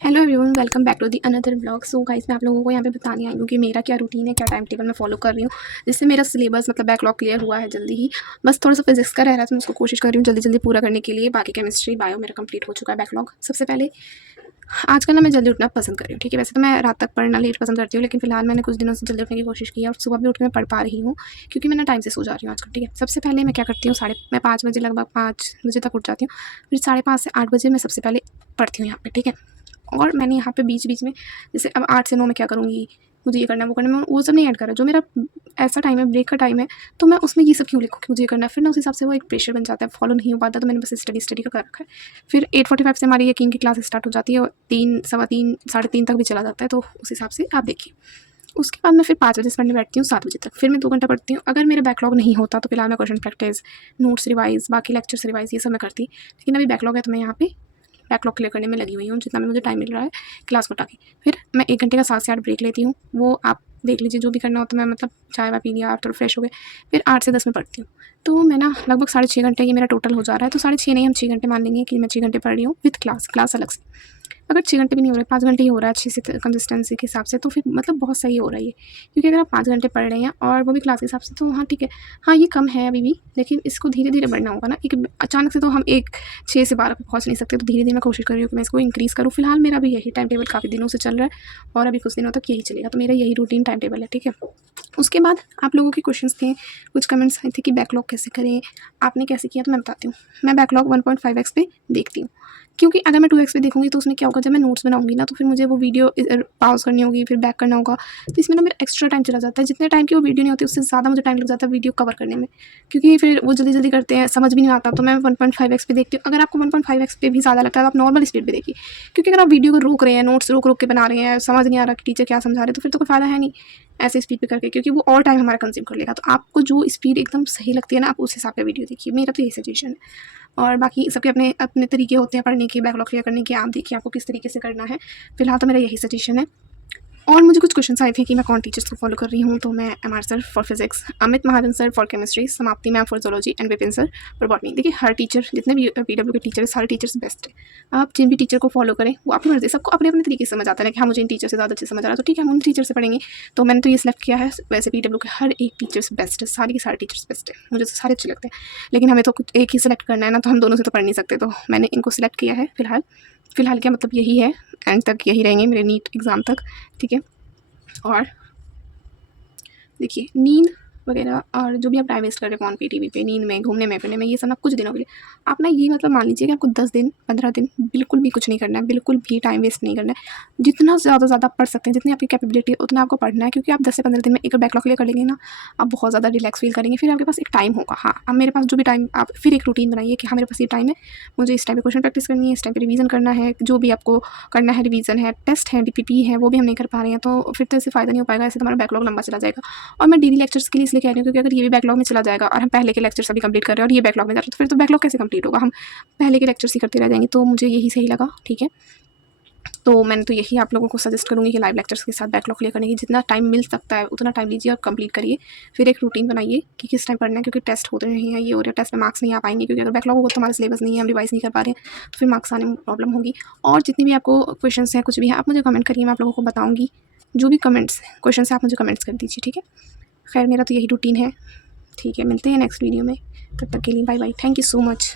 Hello everyone, welcome back to the another blog. So guys, मैं आप लोगों को यहाँ पे बताने आई हूँ कि मेरा क्या रूटीन है, क्या टाइम टेबल मैं फॉलो कर रही हूँ, जिससे मेरा सिलेबस मतलब बैकलॉग क्लियर हुआ है जल्दी ही। बस थोड़ा सा फिजिक्स का रह रहा था, मैं उसको कोशिश कर रही हूँ जल्दी जल्दी पूरा करने के लिए। बाकी केमिस्ट्री बायो मेरा कंप्लीट हो चुका है बैकलॉग। सबसे पहले आजकल ना मैं जल्दी उठना पसंद कर रही हूँ, ठीक है। वैसे तो मैं रात तक पढ़ना लेट पसंद करती हूँ, लेकिन फिलहाल मैंने कुछ दिनों से जल्दी उठने की कोशिश की है और सुबह भी उठ के मैं पढ़ पा रही हूँ, क्योंकि मैं ना टाइम से सो जा रही हूँ आजकल, ठीक है। सबसे पहले मैं क्या करती हूँ, मैं 5 बजे लगभग 5 बजे तक उठ जाती हूँ। फिर 5:30 से 8 बजे मैं सबसे पहले पढ़ती हूँ यहाँ पे, ठीक है। और मैंने यहाँ पे बीच बीच में, जैसे अब 8 से 9 मैं क्या करूँगी, मुझे ये करना है वो करना है, मैं वो सब नहीं ऐड करा। जो मेरा ऐसा टाइम है, ब्रेक का टाइम है, तो मैं उसमें ये सब क्यों लिखूँ कि मुझे ये करना है। फिर ना उस हिसाब से वो एक प्रेशर बन जाता है, फॉलो नहीं हो पाता। तो मैंने बस स्टडी का कर रखा है। फिर 8:45 से हमारी यकीन की क्लास स्टार्ट हो जाती है और 3, सवा 3, साढ़े 3 तक भी चला जाता है। तो उस हिसाब से आप देखिए। उसके बाद मैं फिर 5 बजे से पढ़ने बैठती हूँ 7 बजे तक। फिर मैं 2 घंटा पढ़ती हूँ। अगर मेरा बैकलॉग नहीं होता तो फिलहाल मैं क्वेश्चन प्रैक्टिस, नोट्स रिवाइज, बाकी लेक्चर्स रिवाइज, ये सब मैं करती। लेकिन अभी बैकलॉग है तो मैं यहाँ पे बैकलॉग क्लियर करने में लगी हुई हूँ, जितना भी मुझे टाइम मिल रहा है क्लास को उठा के। फिर मैं 1 घंटे का 7 से 8 ब्रेक लेती हूँ। वो आप देख लीजिए, जो भी करना होता है। मैं मतलब चाय वाय पी लिया, आप थोड़ा फ्रेश हो गए। फिर 8 से 10 में पढ़ती हूँ। तो मैं ना लगभग 6.5 घंटे ये मेरा टोटल हो जा रहा है। तो 6.5 नहीं, हम 6 घंटे मान लेंगे कि मैं 6 घंटे पढ़ रही हूँ विथ क्लास अलग से। अगर 6 घंटे भी नहीं हो रहे, 5 घंटे ही हो रहा है अच्छे से कंसिस्टेंसी के हिसाब से, तो फिर मतलब बहुत सही हो रहा है ये। क्योंकि अगर आप 5 घंटे पढ़ रहे हैं और वो भी क्लास के हिसाब से, तो हाँ ठीक है। हाँ, ये कम है अभी भी, लेकिन इसको धीरे धीरे बढ़ना होगा ना। एक अचानक से तो हम 6 से 12 पे पहुँच नहीं सकते। तो धीरे धीरे मैं कोशिश कर रही हूँ कि मैं इसको इंक्रीज़ करूँ। फिलहाल मेरा भी यही टाइम टेबल काफ़ी दिनों से चल रहा है और अभी कुछ दिनों तक यही चलेगा। तो मेरा यही रूटीन टाइम टेबल है, ठीक है। उसके बाद आप लोगों के क्वेश्चंस थे, कुछ कमेंट्स आए थे कि बैकलॉग कैसे करें, आपने कैसे किया। तो मैं बताती हूँ। मैं बैकलॉग 1.5x पे देखती हूँ, क्योंकि अगर मैं 2x पे देखूँगी तो उसमें क्या होगा, जब मैं नोट्स बनाऊँगी ना, तो फिर मुझे वो वीडियो पॉज़ करनी होगी, फिर बैक करना होगा। तो इसमें ना मेरा एक्स्ट्रा टाइम चला जाता है। जितने टाइम की वो वीडियो नहीं होती, उससे ज़्यादा मुझे टाइम लग जाता है वीडियो कवर करने में, क्योंकि फिर वो जल्दी जल्दी करते हैं, समझ भी नहीं आता। तो मैं 1.5x पे देखती हूँ। अगर आपको 1.5x पे भी ज़्यादा लगता है तो आप नॉर्मल स्पीड पे देखिए, क्योंकि अगर आप वीडियो को रोक रहे हैं, नोट्स रोक रोक के बना रहे हैं, समझ नहीं आ रहा कि टीचर क्या समझा रहे हैं, तो फिर तो कोई फ़ायदा है नहीं ऐसे स्पीड पे करके, क्योंकि वो और टाइम हमारा कंज्यूम कर लेगा। तो आपको जो स्पीड एकदम सही लगती है ना, आप उस हिसाब से वीडियो देखिए। मेरा तो यही सजेशन है। और बाकी सबके अपने अपने तरीके होते हैं पढ़ने के, बैकलॉग क्लियर करने के। आप देखिए आपको किस तरीके से करना है। फिलहाल तो मेरा यही सजेशन है। और मुझे कुछ क्वेश्चन आए थे कि मैं कौन टीचर्स को फॉलो कर रही हूँ। तो मैं M R sir for physics, Amit Mahajan sir for chemistry, Samapti ma'am for zoology and Vipin sir for botany. देखिए, हर टीचर, जितने भी पीडब्ल्यू के टीचर है, सारे टीचर्स बेस्ट है। आप जिन भी टीचर को फॉलो करें, वो आपकी मर्जी। सबको अपने अपने तरीके से समझ आता है कि हाँ, मुझे इन टीचर से ज़्यादा अच्छे समझ आ रहा है, तो ठीक है, हम उन टीचर से पढ़ेंगे। तो मैंने तो ये सिलेक्ट किया है। वैसे पीडब्ल्यू के हर एक टीचर्स बेस्ट है, सारे के सारे टीचर्स बेस्ट है, मुझे तो सारे अच्छे लगते हैं। लेकिन हमें तो कुछ एक ही सिलेक्ट करना है ना, तो हम दोनों से तो पढ़ नहीं सकते। तो मैंने इनको सिलेक्ट किया है फिलहाल क्या मतलब यही है, एंड तक यही रहेंगे मेरे नीट एग्ज़ाम तक, ठीक है। और देखिए, नींद वगैरह और जो भी आप टाइम वेस्ट कर रहे हैं फ़ोन पे, टीवी पे, नींद में, घूमने में, फिरने में, ये सब ना कुछ दिनों के लिए। आप ना ये मतलब मान लीजिए कि आपको 10 दिन, 15 दिन बिल्कुल भी कुछ नहीं करना है, बिल्कुल भी टाइम वेस्ट नहीं करना है। जितना ज़्यादा आप पढ़ सकते हैं, जितनी आपकी कैपेबिलिटी है, उतना आपको पढ़ना है। क्योंकि आप 10 से 15 दिन में एक बैकलॉग क्लियर कर लेंगे ना, आप बहुत ज़्यादा रिलैक्स फील करेंगे। फिर आपके पास एक टाइम होगा। हाँ, अब मेरे पास जो भी टाइम, आप फिर एक रूटीन बनाइए कि हाँ, मेरे पास ये टाइम है, मुझे इस टाइम पे क्वेश्चन प्रैक्टिस करनी है, इस टाइम पे रिवीजन करना है। जो भी आपको करना है, रिवीजन है, टेस्ट है, डीपीपी है, वो भी हम नहीं कर पा रहे हैं, तो फिर तो इससे फ़ायदा नहीं हो पाएगा। ऐसे तो हमारा बैकलॉग लंबा चला जाएगा। और मैं डेली लेक्चर्स के लिए इसलिए कह रही हूँ, क्योंकि अगर ये भी बैकलॉग में चला जाएगा और हम पहले के लेक्चर्स अभी कंप्लीट कर रहे हैं और ये बैकलॉग में जा रहे हैं, तो फिर तो बैकलॉग कैसे कंप्लीट होगा। हम पहले के लेक्चर्स ही करते रह जाएंगे। तो मुझे यही सही लगा, ठीक है। तो मैंने तो यही आप लोगों को सजेस्ट करूँगी कि लाइव लेक्चर्स के साथ बैकलॉग क्लियर करने की जितना टाइम मिल सकता है उतना टाइम लीजिए और कंप्लीट करिए। फिर एक रूटीन बनाइए कि किस टाइम पढ़ना है, क्योंकि टेस्ट होते नहीं हैं, ये हो रहे हैं, टेस्ट में मार्क्स नहीं आ पाएंगे। क्योंकि अगर बैकलॉग होगा तो हमारा सिलेबस नहीं है, हम रिवाइज नहीं कर पा रहे हैं, तो फिर मार्क्स आने में प्रॉब्लम होगी। और जितनी भी आपको क्वेश्चन हैं, कुछ भी है, आप मुझे कमेंट करिए, मैं आप लोगों को बताऊँगी। जो भी कमेंट्स क्वेश्चन है, आप मुझे कमेंट्स कर दीजिए, ठीक है। खैर, मेरा तो यही रूटीन है, ठीक है। मिलते हैं नेक्स्ट वीडियो में, तब तक के लिए bye bye. Thank you so much.